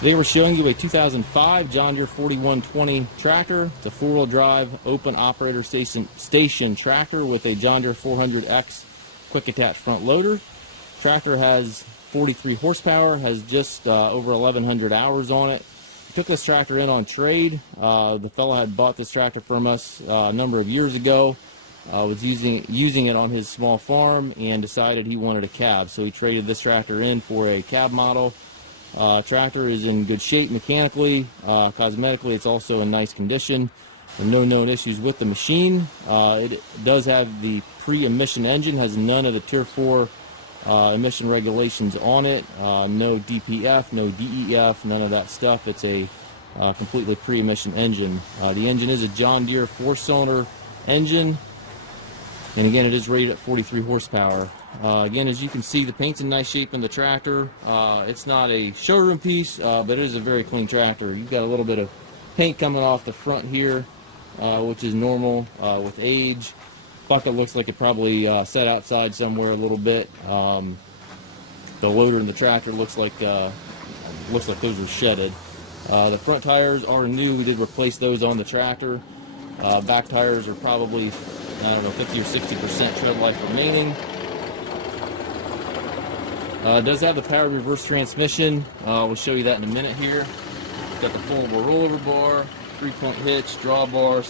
Today we're showing you a 2005 John Deere 4120 tractor. It's a four-wheel drive, open operator station tractor with a John Deere 400X quick attach front loader. Tractor has 43 horsepower, has just over 1,100 hours on it. We took this tractor in on trade. The fellow had bought this tractor from us a number of years ago. Was using it on his small farm and decided he wanted a cab, so he traded this tractor in for a cab model. Tractor is in good shape mechanically. Cosmetically, it's also in nice condition. There are no known issues with the machine. It does have the pre-emission engine, has none of the Tier 4 emission regulations on it. No DPF, no DEF, none of that stuff. It's a completely pre-emission engine. The engine is a John Deere 4-cylinder engine, and again, it is rated at 43 horsepower. Again, as you can see, the paint's in nice shape in the tractor. It's not a showroom piece, but it is a very clean tractor. You've got a little bit of paint coming off the front here, which is normal with age. Bucket looks like it probably sat outside somewhere a little bit. The loader in the tractor looks like those were shedded. The front tires are new. We did replace those on the tractor. Back tires are probably, I don't know, 50 or 60% tread life remaining. It does have the powered reverse transmission. We'll show you that in a minute here. It's got the foldable rollover bar, 3-point hitch, drawbar,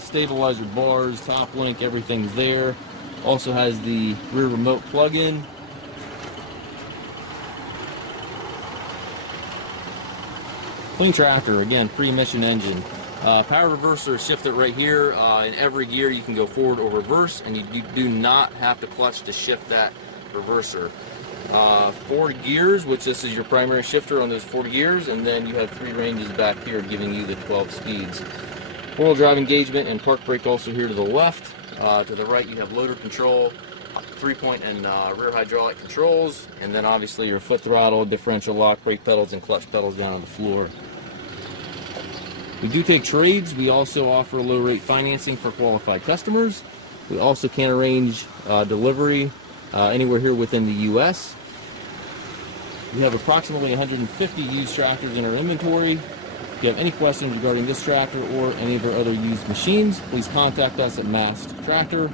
stabilizer bars, top link, everything's there. Also has the rear remote plug-in. Clean tractor, again, pre-emission engine. Power reverser is shifted right here. In every gear you can go forward or reverse, and you do not have to clutch to shift that reverser. 4 gears, which this is your primary shifter on those 4 gears, and then you have 3 ranges back here giving you the 12 speeds. 4-wheel drive engagement and park brake also here to the left. To the right you have loader control, 3-point and rear hydraulic controls, and then obviously your foot throttle, differential lock, brake pedals, and clutch pedals down on the floor. We do take trades. We also offer low rate financing for qualified customers. We also can arrange delivery anywhere here within the U.S. We have approximately 150 used tractors in our inventory. If you have any questions regarding this tractor or any of our other used machines, please contact us at Mast Tractor.